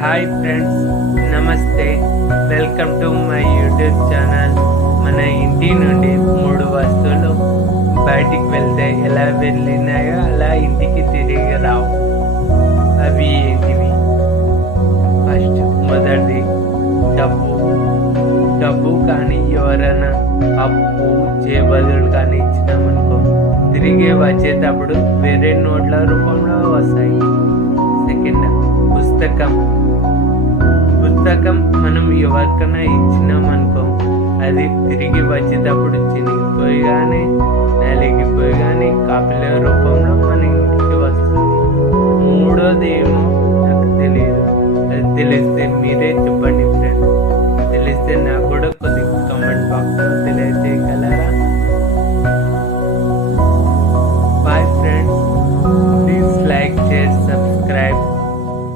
Hi friends, నమస్తే. Welcome to my YouTube channel. మన ఇంటి నుండి 3 వస్తువులు బయటికి వెళ్తే ఎలా వెళ్ళినాయో అలా ఇంటికి తిరిగి రావు. అవి ఏంటివి? ఫస్ట్ మొదటిది డబ్బు. డబ్బు కానీ ఎవరైనా అప్పు చేయబదులు కానీ ఇచ్చినామనుకో, తిరిగి వచ్చేటప్పుడు వేరే నోట్ల రూపంలో వస్తాయి. సెకండ్, పుస్తకం మనం ఎవరికైనా ఇచ్చినామనుకో, అది తిరిగి వచ్చేటప్పుడు చినిగిపోయి కానీ నలిగిపోయి కానీ కాపీల రూపంలో మన ఇంటికి వస్తుంది. మూడోది ఏమో